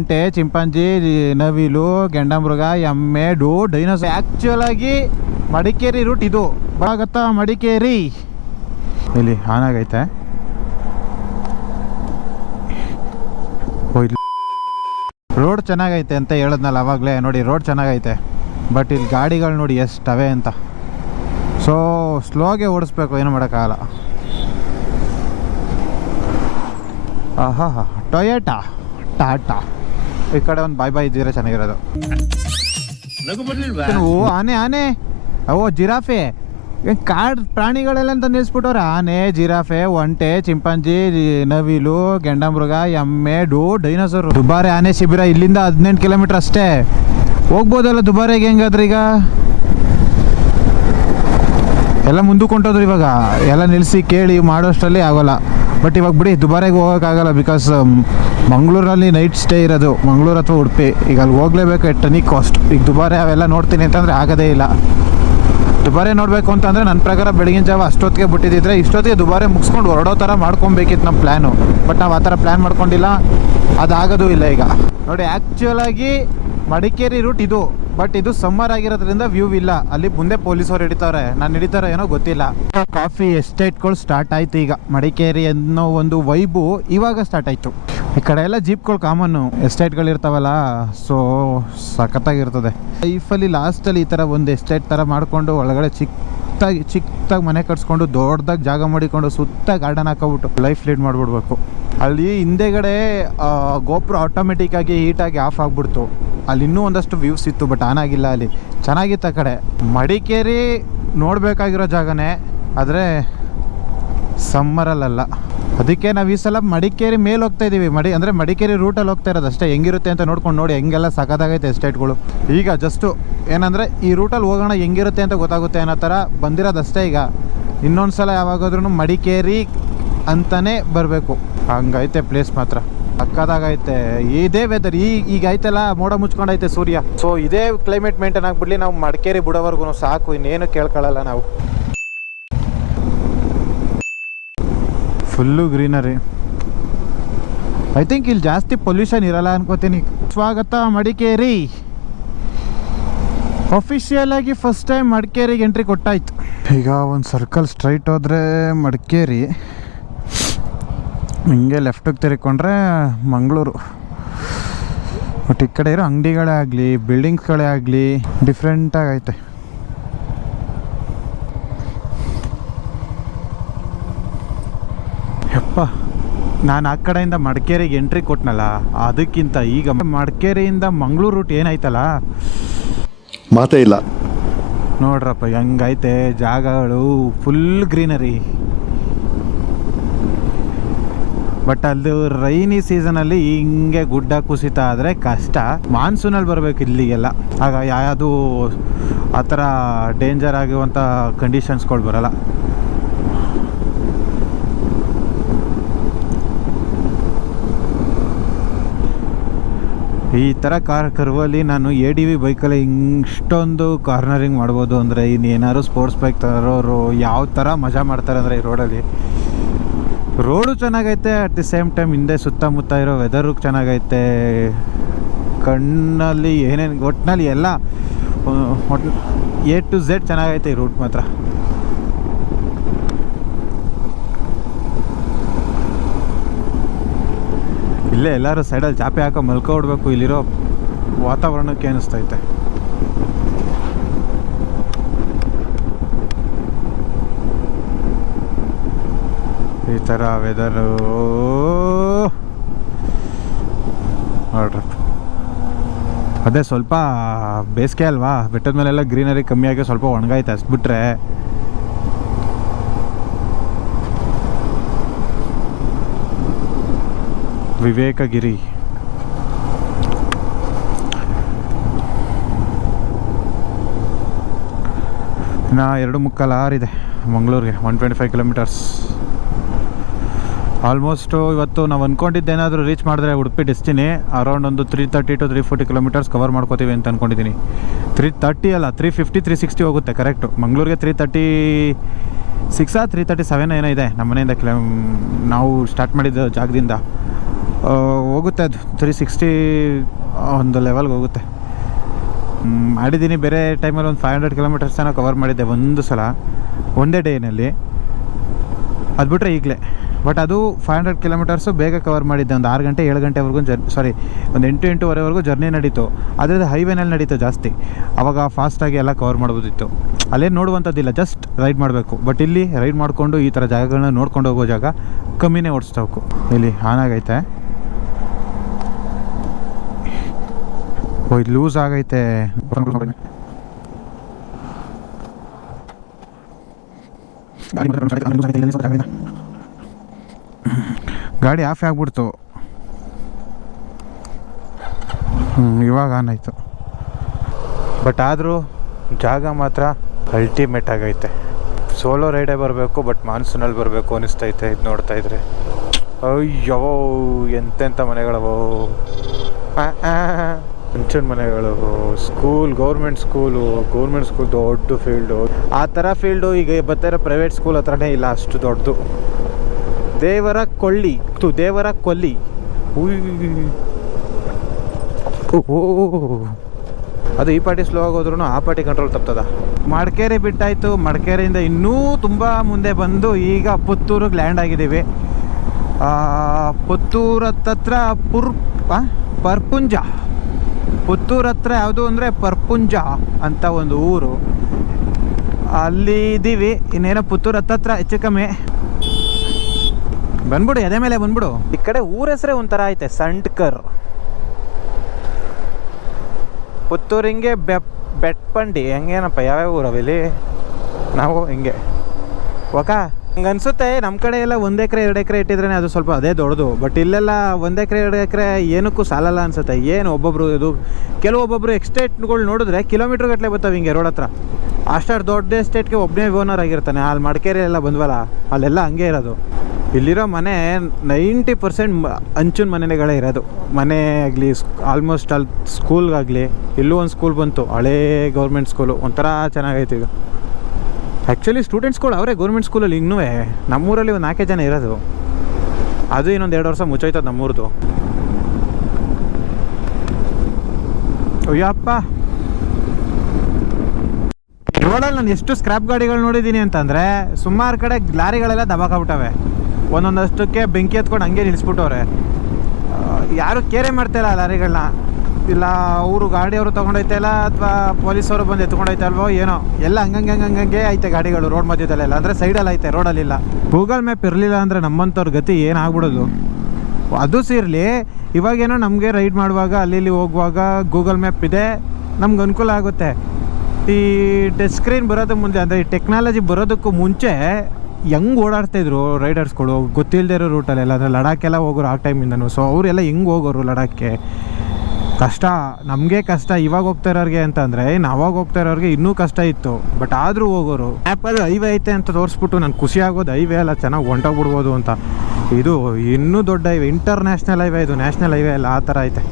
ಒಂಟೆ ಚಿಂಪಾಂಜಿ, ನವಿಲು, ಗೆಂಡಮೃಗ, ಎಮ್ಮೆ ಡೋ ಡೈನೋಸ್ ಆ್ಯಕ್ಚುಲ್ ಆಗಿ ಮಡಿಕೇರಿ ರೂಟ್ ಇದು. ಆಗತ್ತಾ ಮಡಿಕೇರಿ. ಇಲ್ಲಿ ಆನ್ ಆಗೈತೆ. ರೋಡ್ ಚೆನ್ನಾಗೈತೆ ಅಂತ ಹೇಳಿದ್ನಲ್ಲ ಅವಾಗಲೇ. ನೋಡಿ ರೋಡ್ ಚೆನ್ನಾಗೈತೆ. ಬಟ್ ಇಲ್ಲಿ ಗಾಡಿಗಳು ನೋಡಿ ಎಷ್ಟವೆ ಅಂತ. ಸೊ ಸ್ಲೋಗೆ ಓಡಿಸ್ಬೇಕು, ಏನು ಮಾಡೋಕ್ಕಾಗಲ್ಲ. ಆಹಾ ಹಾ ಟೊಯೋಟಾ ಟಾಟಾ ಈ ಕಡೆ ಒಂದು ಬಾಯ್ ಬಾಯ್ ಇದ್ದಿದ್ರೆ ಚೆನ್ನಾಗಿರೋದು. ಓ ಆನೆ ಆನೆ. ಓ ಜಿರಾಫೆ. ಏನ್ ಕಾಡ್ ಪ್ರಾಣಿಗಳೆಲ್ಲ ಅಂತ ನಿಲ್ಸ್ಬಿಟ್ಟವ್ರ? ಆನೆ ಜಿರಾಫೆ ಒಂಟೆ ಚಿಂಪಾಂಜಿ ನವಿಲು ಗೆಂಡಮೃಗ ಎಮ್ಮೆ ಡೋ ಡೈನೋಸರ್. ದುಬಾರೆ ಆನೆ ಶಿಬಿರ ಇಲ್ಲಿಂದ ಹದಿನೆಂಟು ಕಿಲೋಮೀಟರ್ ಅಷ್ಟೇ. ಹೋಗ್ಬೋದಲ್ಲ ದುಬಾರೆಗೆ ಹೆಂಗಾದ್ರೆ ಈಗ? ಎಲ್ಲ ಮುಂದಕ್ಕೆ ಹೊಂಟೋದ್ರು ಇವಾಗ. ಎಲ್ಲ ನಿಲ್ಲಿಸಿ ಕೇಳಿ ಮಾಡೋಷ್ಟರಲ್ಲಿ ಆಗೋಲ್ಲ. ಬಟ್ ಇವಾಗ ಬಿಡಿ, ದುಬಾರೆಗೆ ಹೋಗೋಕ್ಕಾಗಲ್ಲ ಬಿಕಾಸ್ ಮಂಗಳೂರಲ್ಲಿ ನೈಟ್ ಸ್ಟೇ ಇರೋದು, ಮಂಗಳೂರು ಅಥವಾ ಉಡುಪಿ. ಈಗ ಅಲ್ಲಿ ಹೋಗ್ಲೇಬೇಕು ಎಟ್ ಟನಿ ಕಾಸ್ಟ್ ಈಗ ದುಬಾರೆ ಅವೆಲ್ಲ ನೋಡ್ತೀನಿ ಅಂತಂದರೆ ಆಗೋದೇ ಇಲ್ಲ. ದುಬಾರೆ ನೋಡಬೇಕು ಅಂತಂದರೆ ನನ್ನ ಪ್ರಕಾರ ಬೆಳಗಿನ ಜಾವ ಅಷ್ಟೊತ್ತಿಗೆ ಬಿಟ್ಟಿದ್ದಿದ್ರೆ ಇಷ್ಟೊತ್ತಿಗೆ ದುಬಾರೆ ಮುಗಿಸ್ಕೊಂಡು ಹೊರಡೋ ಥರ ಮಾಡ್ಕೊಬೇಕಿತ್ತು ನಮ್ಮ ಪ್ಲ್ಯಾನು ಬಟ್ ನಾವು ಆ ಥರ ಪ್ಲ್ಯಾನ್ ಮಾಡ್ಕೊಂಡಿಲ್ಲ. ಅದಾಗೋದು ಇಲ್ಲ ಈಗ. ನೋಡಿ ಆ್ಯಕ್ಚುಲಾಗಿ ಮಡಿಕೇರಿ ರೂಟ್ ಇದು. ಬಟ್ ಇದು ಸಮ್ಮರ್ ಆಗಿರೋದ್ರಿಂದ ವ್ಯೂ ಇಲ್ಲ. ಅಲ್ಲಿ ಮುಂದೆ ಪೊಲೀಸರು ಹಿಡಿತಾರೆ. ನಾನು ಹಿಡಿತಾರೋ ಏನೋ ಗೊತ್ತಿಲ್ಲ. ಕಾಫಿ ಎಸ್ಟೇಟ್ಗಳು ಸ್ಟಾರ್ಟ್ ಆಯ್ತು ಈಗ. ಮಡಿಕೇರಿ ಅನ್ನೋ ಒಂದು ವೈಬು ಇವಾಗ ಸ್ಟಾರ್ಟ್ ಆಯ್ತು. ಈ ಕಡೆ ಎಲ್ಲ ಜೀಪ್ಗಳು ಕಾಮನ್ನು ಎಸ್ಟೇಟ್ಗಳು ಇರ್ತಾವಲ್ಲ, ಸೊ ಸಖತ್ತಾಗಿರ್ತದೆ. ಲೈಫಲ್ಲಿ ಲಾಸ್ಟಲ್ಲಿ ಈ ಥರ ಒಂದು ಎಸ್ಟೇಟ್ ಥರ ಮಾಡಿಕೊಂಡು ಒಳಗಡೆ ಚಿಕ್ಕದಾಗಿ ಚಿಕ್ಕದಾಗಿ ಮನೆ ಕಟ್ಸ್ಕೊಂಡು ದೊಡ್ಡದಾಗಿ ಜಾಗ ಮಾಡಿಕೊಂಡು ಸುತ್ತ ಗಾರ್ಡನ್ ಹಾಕೋಬಿಟ್ಟು ಲೈಫ್ ಲೀಡ್ ಮಾಡಿಬಿಡ್ಬೇಕು. ಅಲ್ಲಿ ಹಿಂದೆಗಡೆ ಗೋಪುರ ಆಟೋಮೆಟಿಕ್ಕಾಗಿ ಹೀಟಾಗಿ ಆಫ್ ಆಗಿಬಿಡ್ತು. ಅಲ್ಲಿ ಇನ್ನೂ ಒಂದಷ್ಟು ವ್ಯೂಸ್ ಇತ್ತು ಬಟ್ ಆನ್ ಆಗಿಲ್ಲ ಅಲ್ಲಿ. ಚೆನ್ನಾಗಿತ್ತು ಆ ಕಡೆ. ಮಡಿಕೇರಿ ನೋಡಬೇಕಾಗಿರೋ ಜಾಗನೇ ಆದರೆ ಸಮ್ಮರಲ್ಲ ಅದಕ್ಕೆ ನಾವು ಈ ಸಲ ಮಡಿಕೇರಿ ಮೇಲೆ ಹೋಗ್ತಾ ಇದ್ದೀವಿ ಮಡಿ, ಅಂದರೆ ಮಡಿಕೇರಿ ರೂಟಲ್ಲಿ ಹೋಗ್ತಾ ಇರೋದು ಅಷ್ಟೇ. ಹೆಂಗಿರುತ್ತೆ ಅಂತ ನೋಡ್ಕೊಂಡು ನೋಡಿ, ಹೆಂಗೆಲ್ಲ ಸಖತ್ತಾಗೈತೆ ಎಸ್ಟೇಟ್ಗಳು ಈಗ ಜಸ್ಟು ಏನಂದರೆ ಈ ರೂಟಲ್ಲಿ ಹೋಗೋಣ ಹೆಂಗಿರುತ್ತೆ ಅಂತ ಗೊತ್ತಾಗುತ್ತೆ ಅನ್ನೋ ಥರ ಬಂದಿರೋದಷ್ಟೇ ಈಗ. ಇನ್ನೊಂದು ಸಲ ಯಾವಾಗಾದ್ರೂ ಮಡಿಕೇರಿ ಅಂತಲೇ ಬರಬೇಕು. ಹಂಗೈತೆ ಪ್ಲೇಸ್ ಮಾತ್ರ. ಸಕ್ಕದಾಗೈತೆ ಇದೇ ವೆದರ್ ಈಗ ಈಗ ಐತಲ್ಲ, ಮೋಡ ಮುಚ್ಕೊಂಡೈತೆ ಸೂರ್ಯ. ಸೊ ಇದೇ ಕ್ಲೈಮೇಟ್ ಮೇಂಟೈನ್ ಆಗ್ಬಿಡ್ಲಿ. ನಾವು ಮಡಿಕೇರಿ ಬಿಡೋವರೆಗೂ ಸಾಕು. ಇನ್ನೇನು ಕೇಳ್ಕೊಳ್ಳಲ್ಲ ನಾವು. ಫುಲ್ಲು ಗ್ರೀನರಿ ಐ ಥಿಂಕ್ ಇಲ್ಲಿ ಜಾಸ್ತಿ ಪೊಲ್ಯೂಷನ್ ಇರಲ್ಲ ಅನ್ಕೋತೀನಿ. ಸ್ವಾಗತ ಮಡಿಕೇರಿ. ಅಫಿಷಿಯಲ್ ಆಗಿ ಫಸ್ಟ್ ಟೈಮ್ ಮಡಿಕೇರಿಗೆ ಎಂಟ್ರಿ ಕೊಟ್ಟಾಯ್ತು. ಈಗ ಒಂದು ಸರ್ಕಲ್ ಸ್ಟ್ರೈಟ್ ಹೋದ್ರೆ ಮಡಿಕೇರಿ. ಹಿಂಗೆ ಲೆಫ್ಟಿಗೆ ತಿರ್ಕೊಂಡ್ರೆ ಮಂಗಳೂರು. ಬಟ್ ಈ ಕಡೆ ಇರೋ ಅಂಗಡಿಗಳೇ ಆಗಲಿ ಬಿಲ್ಡಿಂಗ್ಸ್ಗಳೇ ಆಗಲಿ ಡಿಫ್ರೆಂಟಾಗೈತೆ ಯಪ್ಪ ನಾನು ಆ ಕಡೆಯಿಂದ ಮಡಿಕೇರಿಗೆ ಎಂಟ್ರಿ ಕೊಟ್ನಲ್ಲ ಅದಕ್ಕಿಂತ ಈಗ ಮಡಿಕೇರಿಯಿಂದ ಮಂಗಳೂರು ರೂಟ್ ಏನಾಯ್ತಲ್ಲ? ಮಾತೇ ಇಲ್ಲ. ನೋಡ್ರಪ್ಪ ಹೆಂಗೈತೆ? ಜಾಗಗಳು ಫುಲ್ ಗ್ರೀನರಿ ಬಟ್ ಅಲ್ಲಿ ರೈನಿ ಸೀಸನಲ್ಲಿ ಹಿಂಗೆ ಗುಡ್ಡ ಕುಸಿತ ಆದರೆ ಕಷ್ಟ. ಮಾನ್ಸೂನಲ್ಲಿ ಬರಬೇಕು ಇಲ್ಲಿಗೆಲ್ಲ. ಆಗ ಯಾವುದು ಆ ಥರ ಡೇಂಜರ್ ಆಗಿರುವಂಥ ಕಂಡೀಷನ್ಸ್ಗಳು ಬರಲ್ಲ. ಈ ಥರ ಕಾರ್ ಕರ್ವಲ್ಲಿ ನಾನು ಎ ಡಿ ವಿ ಬೈಕಲ್ಲಿ ಇಷ್ಟೊಂದು ಕಾರ್ನರಿಂಗ್ ಮಾಡ್ಬೋದು ಅಂದರೆ ಇನ್ನೇನಾದ್ರು ಸ್ಪೋರ್ಟ್ಸ್ ಬೈಕ್ ತರೋರು ಯಾವ ಥರ ಮಜಾ ಮಾಡ್ತಾರೆ ಅಂದರೆ ಈ ರೋಡಲ್ಲಿ ರೋಡು ಚೆನ್ನಾಗೈತೆ ಅಟ್ ದಿ ಸೇಮ್ ಟೈಮ್ ಹಿಂದೆ ಸುತ್ತಮುತ್ತ ಇರೋ ವೆದರು ಚೆನ್ನಾಗೈತೆ. ಕಣ್ಣಲ್ಲಿ ಏನೇನು ಒಟ್ಟಿನಲ್ಲಿ ಎಲ್ಲ ಎ ಟು ಝೆಡ್ ಚೆನ್ನಾಗೈತೆ ಈ ರೂಟ್ ಮಾತ್ರ. ಇಲ್ಲೇ ಎಲ್ಲರೂ ಸೈಡಲ್ಲಿ ಚಾಪೆ ಹಾಕೋ ಮಲ್ಕೋಬಿಡ್ಬೇಕು, ಇಲ್ಲಿರೋ ವಾತಾವರಣಕ್ಕೆ ಅನಿಸ್ತೈತೆ ಈ ಥರ ವೆದರು ನೋಡ್ರಿ. ಅದೇ ಸ್ವಲ್ಪ ಬೇಸಿಗೆ ಅಲ್ವಾ? ಬೆಟ್ಟದ ಮೇಲೆಲ್ಲ ಗ್ರೀನರಿ ಕಮ್ಮಿ ಸ್ವಲ್ಪ ಒಣಗಾಯ್ತು ಅಷ್ಟು ಬಿಟ್ರೆ. ವಿವೇಕಗಿರಿ. ಇನ್ನು ಎರಡು ಮುಕ್ಕಾಲು ಆರಿದೆ ಮಂಗಳೂರಿಗೆ one twenty five kilometres almost ಇವತ್ತು ನಾವು ಅಂದ್ಕೊಂಡಿದ್ದೇನಾದರೂ ರೀಚ್ ಮಾಡಿದ್ರೆ ಉಡುಪಿ ಡೆಸ್ಟಿನಿ ಅರೌಂಡ್ ಒಂದು three thirty to three forty kilometres cover ಮಾಡ್ಕೋತೀವಿ ಅಂತ ಅಂದ್ಕೊಂಡಿದ್ದೀನಿ ತ್ರೀ ತರ್ಟಿ ಅಲ್ಲ ತ್ರೀ ಫಿಫ್ಟಿ ತ್ರೀ ಸಿಕ್ಸ್ಟಿ ಹೋಗುತ್ತೆ ಕರೆಕ್ಟು ಮಂಗಳೂರಿಗೆ ತ್ರೀ ತರ್ಟಿ ಸಿಕ್ಸಾ ತ್ರೀ ತರ್ಟಿ ಸೆವೆನ್ ಏನೋ ಇದೆ ನಮ್ಮ ಮನೆಯಿಂದ ಕಿಲೋ ನಾವು ಸ್ಟಾರ್ಟ್ ಮಾಡಿದ ಜಾಗದಿಂದ. ಹೋಗುತ್ತೆ ಅದು ತ್ರೀ ಸಿಕ್ಸ್ಟಿ ಒಂದು ಲೆವೆಲ್ಗೆ ಹೋಗುತ್ತೆ. ಮಾಡಿದ್ದೀನಿ, ಬೇರೆ ಟೈಮಲ್ಲಿ ಒಂದು ಫೈವ್ ಹಂಡ್ರೆಡ್ ಕಿಲೋಮೀಟರ್ಸ್ ತನಕ ಕವರ್ ಮಾಡಿದ್ದೆ ಒಂದು ಸಲ, ಒಂದೇ ಡೇನಲ್ಲಿ ಅದು ಬಿಟ್ಟರೆ ಈಗಲೇ. ಬಟ್ ಅದು ಫೈವ್ ಹಂಡ್ರೆಡ್ ಕಿಲೋಮೀಟರ್ಸು ಬೇಗ ಕವರ್ ಮಾಡಿದ್ದೆ. ಒಂದು ಆರು ಗಂಟೆ, ಏಳು ಗಂಟೆವರೆಗೂ ಜರ್ ಸಾರಿ ಒಂದು ಎಂಟು ಎಂಟೂವರೆವರೆಗೂ ಜರ್ನಿ ನಡೀತು. ಆದರೆ ಹೈವೇನಲ್ಲಿ ನಡೀತು ಜಾಸ್ತಿ. ಆವಾಗ ಫಾಸ್ಟಾಗಿ ಎಲ್ಲ ಕವರ್ ಮಾಡ್ಬೋದಿತ್ತು. ಅಲ್ಲೇನು ನೋಡುವಂಥದ್ದಿಲ್ಲ ಜಸ್ಟ್ ರೈಡ್ ಮಾಡಬೇಕು. ಬಟ್ ಇಲ್ಲಿ ರೈಡ್ ಮಾಡಿಕೊಂಡು ಈ ಥರ ಜಾಗಗಳನ್ನ ನೋಡ್ಕೊಂಡು ಹೋಗೋ ಜಾಗ ಕಮ್ಮಿನೇ ಓಡಿಸ್ಬೇಕು ಇಲ್ಲಿ ಆನ್ ಆಗೈತೆ. ಇದು ಲೂಸ್ ಆಗೈತೆ. ಗಾಡಿ ಆಫ್ ಆಗ್ಬಿಡ್ತು. ಹ್ಞೂ ಇವಾಗ ಆನ್ ಆಯಿತು. ಬಟ್ ಆದರೂ ಜಾಗ ಮಾತ್ರ ಅಲ್ಟಿಮೇಟ್ ಆಗೈತೆ. ಸೋಲೋ ರೈಡೇ ಬರಬೇಕು ಬಟ್ ಮಾನ್ಸೂನಲ್ಲಿ ಬರಬೇಕು ಅನಿಸ್ತೈತೆ, ಇದು ನೋಡ್ತಾ ಇದ್ರೆ. ಅಯ್ಯೋ ಎಂತೆಂಥ ಮನೆಗಳವೋ. ಹಂಚಿನ ಮನೆಗಳು school government school government school ದೊಡ್ಡ ಫೀಲ್ಡು ಆ ಥರ ಫೀಲ್ಡು ಈಗ ಬರ್ತಾ ಪ್ರೈವೇಟ್ ಸ್ಕೂಲ್ ಹತ್ರನೇ ಇಲ್ಲ, ಅಷ್ಟು ದೊಡ್ಡದು. ದೇವರ ಕೊಳ್ಳಿ ದೇವರ ಕೊಲ್ಲಿ. ಅದು ಈ ಪಾರ್ಟಿ ಸ್ಲೋ ಆಗೋದ್ರೂ ಆ ಪಾರ್ಟಿ ಕಂಟ್ರೋಲ್ ತಪ್ತದ. ಮಡಿಕೇರಿ ಬಿಟ್ಟಾಯಿತು. ಮಡಿಕೇರಿಯಿಂದ ಇನ್ನೂ ತುಂಬ ಮುಂದೆ ಬಂದು ಈಗ ಪುತ್ತೂರಿಗೆ ಲ್ಯಾಂಡ್ ಆಗಿದ್ದೀವಿ. ಪುತ್ತೂರ ಹತ್ರ ಪುರ್? ಪರ್ಪುಂಜ. ಪುತ್ತೂರ ಹತ್ರ ಯಾವುದು ಅಂದರೆ ಪರ್ಪುಂಜ ಅಂತ ಒಂದು ಊರು. ಅಲ್ಲಿ ಇದ್ದೀವಿ ಇನ್ನೇನೋ ಪುತ್ತೂರು ಹತ್ತತ್ರ ಹೆಚ್ಚು ಕಮ್ಮಿ. ಬಂದ್ಬಿಡು, ಎದೆ ಮೇಲೆ ಬಂದ್ಬಿಡು. ಈ ಕಡೆ ಊರ ಹೆಸರೇ ಒಂಥರ ಐತೆ, ಸಂಟ್ಕರ್. ಪುತ್ತೂರು ಹಿಂಗೆ ಬೆಪ್, ಬೆಟ್ಪಂಡಿ, ಹೆಂಗೇನಪ್ಪ, ಯಾವ್ಯಾವ ಊರವ ಇಲ್ಲಿ ನಾವು ಹಿಂಗೆ. ಓಕಾ ಹಂಗೆ? ಅನ್ಸುತ್ತೆ ನಮ್ಮ ಕಡೆ ಎಲ್ಲ ಒಂದು ಎಕರೆ, ಎರಡು ಎಕರೆ ಇಟ್ಟಿದ್ರೆ ಅದು ಸ್ವಲ್ಪ ಅದೇ ದೊಡ್ಡದು. ಬಟ್ ಇಲ್ಲೆಲ್ಲ ಒಂದು ಎಕರೆ, ಎರಡು ಎಕರೆ ಏನಕ್ಕೂ ಸಾಲಲ್ಲ ಅನ್ಸುತ್ತೆ. ಏನು ಒಬ್ಬೊಬ್ರು ಇದು ಕೆಲವೊಬ್ಬೊಬ್ರು ಎಕ್ಸ್ಟೇಟ್ಗಳು ನೋಡಿದ್ರೆ ಕಿಲೋಮೀಟ್ರ್ ಗಟ್ಟಲೆ ಬರ್ತಾವೆ ಹಿಂಗೆ ರೋಡ್ ಹತ್ರ. ಅಷ್ಟಾರು ದೊಡ್ಡ ಎಸ್ಟೇಟ್ಗೆ ಒಬ್ಬನೇ ಓನರ್ ಆಗಿರ್ತಾನೆ. ಅಲ್ಲಿ ಮಡಿಕೇರಿ ಎಲ್ಲ ಬಂದ್ವಲ್ಲ, ಅಲ್ಲೆಲ್ಲ ಹಂಗೆ ಇರೋದು. ಇಲ್ಲಿರೋ ಮನೆ ನೈಂಟಿ ಪರ್ಸೆಂಟ್ ಅಂಚಿನ ಮನೆಗಳೇ ಇರೋದು. ಮನೆ ಆಗಲಿ ಆಲ್ಮೋಸ್ಟ್ ಅಲ್ಲಿ ಸ್ಕೂಲ್ಗಾಗಲಿ ಎಲ್ಲೂ ಒಂದು ಸ್ಕೂಲ್ ಬಂತು, ಹಳೇ ಗೌರ್ಮೆಂಟ್ ಸ್ಕೂಲು ಒಂಥರ ಚೆನ್ನಾಗೈತೆ ಈಗ ಆ್ಯಕ್ಚುಲಿ ಸ್ಟೂಡೆಂಟ್ಸ್ಗಳು ಅವರೇ ಗೌರ್ಮೆಂಟ್ ಸ್ಕೂಲಲ್ಲಿ ಇನ್ನೂ ನಮ್ಮೂರಲ್ಲಿ ಒಂದು ನಾಲ್ಕೇ ಜನ ಇರೋದು. ಅದು ಇನ್ನೊಂದು ಎರಡು ವರ್ಷ ಮುಚ್ಚೋಯ್ತದೆ ನಮ್ಮೂರ್ದು. ಅಯ್ಯಪ್ಪ! ರೋಡಲ್ಲಿ ನಾನು ಎಷ್ಟು ಸ್ಕ್ರಾಪ್ ಗಾಡಿಗಳು ನೋಡಿದ್ದೀನಿ ಅಂತಂದರೆ, ಸುಮಾರು ಕಡೆ ಲಾರಿಗಳೆಲ್ಲ ದಬಾಕಾಗ್ಬಿಟ್ಟವೆ ಒಂದೊಂದಷ್ಟಕ್ಕೆ ಬೆಂಕಿ ಎತ್ಕೊಂಡು ಹಂಗೆ ನಿಲ್ಲಿಸ್ಬಿಟ್ಟವ್ರೆ ಯಾರು ಕೇರೆ ಮಾಡ್ತಾಯಿಲ್ಲ ಲಾರಿಗಳನ್ನ ಇಲ್ಲ ಅವರು ಗಾಡಿಯವರು ಇಲ್ಲ ಅಥವಾ ಪೊಲೀಸವರು ಬಂದು ಎತ್ಕೊಂಡೈತೆ ಅಲ್ವೋ ಏನೋ? ಎಲ್ಲ ಹಂಗಂಗೆ ಹಂಗಂಗೆ ಐತೆ ಗಾಡಿಗಳು ರೋಡ್ ಮಧ್ಯದಲ್ಲೆಲ್ಲ. ಅಂದರೆ ಸೈಡಲ್ಲಿ ಐತೆ ರೋಡಲ್ಲಿಲ್ಲ ಗೂಗಲ್ ಮ್ಯಾಪ್ ಇರಲಿಲ್ಲ ಅಂದರೆ ನಮ್ಮಂಥವ್ರ ಗತಿ ಏನಾಗ್ಬಿಡೋದು? ಅದು ಸೇರಲಿ, ಇವಾಗೇನೋ ನಮಗೆ ರೈಡ್ ಮಾಡುವಾಗ, ಅಲ್ಲಿ ಹೋಗುವಾಗ ಗೂಗಲ್ ಮ್ಯಾಪ್ ಇದೆ, ನಮ್ಗೆ ಅನುಕೂಲ ಆಗುತ್ತೆ. ಈ ಟಚ್ ಸ್ಕ್ರೀನ್ ಬರೋದು ಮುಂದೆ, ಅಂದರೆ ಈ ಟೆಕ್ನಾಲಜಿ ಬರೋದಕ್ಕೂ ಮುಂಚೆ ಹೆಂಗೆ ಓಡಾಡ್ತಾಯಿದ್ರು ರೈಡರ್ಸ್ಗಳು ಗೊತ್ತಿಲ್ಲದೆ ಇರೋ ರೂಟಲ್ಲೆಲ್ಲ ಅಂದರೆ ಲಡಾಖೆಲ್ಲ ಹೋಗೋರು ಆ ಟೈಮಿಂದನೂ ಸೊ ಅವರೆಲ್ಲ ಹೆಂಗೆ ಹೋಗೋರು ಲಡಾಖ್ಗೆ ಕಷ್ಟ, ನಮಗೆ ಕಷ್ಟ, ಇವಾಗ ಹೋಗ್ತಾ ಇರೋರಿಗೆ ಅಂತಂದರೆ ಇನ್ನು ಅವಾಗ ಹೋಗ್ತಾ ಇರೋರಿಗೆ ಇನ್ನೂ ಕಷ್ಟ ಇತ್ತು. ಬಟ್ ಆದರೂ ಹೋಗೋರು. ಆ್ಯಪಲ್ಲಿ ಹೈವೇ ಐತೆ ಅಂತ ತೋರಿಸ್ಬಿಟ್ಟು ನಾನು ಖುಷಿ ಆಗೋದು ಹೈವೇ ಎಲ್ಲ ಚೆನ್ನಾಗಿ ಹೊಂಟೋಗ್ಬಿಡ್ಬೋದು ಅಂತ. ಇದು ಇನ್ನೂ ದೊಡ್ಡ ಹೈವೇ ಇಂಟರ್ನ್ಯಾಷನಲ್ ಹೈವೇ ಇದು ನ್ಯಾಷನಲ್ ಹೈವೇ ಎಲ್ಲ ಆ ಥರ ಐತೆ.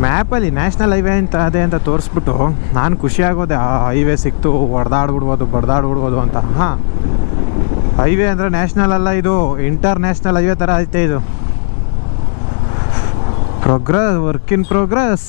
ಮ್ಯಾಪಲ್ಲಿ ನ್ಯಾಷನಲ್ ಹೈವೇ ಅಂತ, ಅದೇ ಅಂತ ತೋರಿಸ್ಬಿಟ್ಟು, ನಾನು ಖುಷಿ ಆಗೋದೆ, ಆ ಹೈವೇ ಸಿಕ್ತು, ಹೊಡೆದಾಡ್ಬಿಡ್ಬೋದು, ಬಡ್ದಾಡ್ಬಿಡ್ಬೋದು ಅಂತ. ಹಾಂ. ಹೈವೇ ಅಂದರೆ ನ್ಯಾಷನಲ್ ಅಲ್ಲ ಇದು ಇಂಟರ್ನ್ಯಾಷನಲ್ ಹೈವೇ ಥರ ಐತೆ ಇದು. Progress work in progress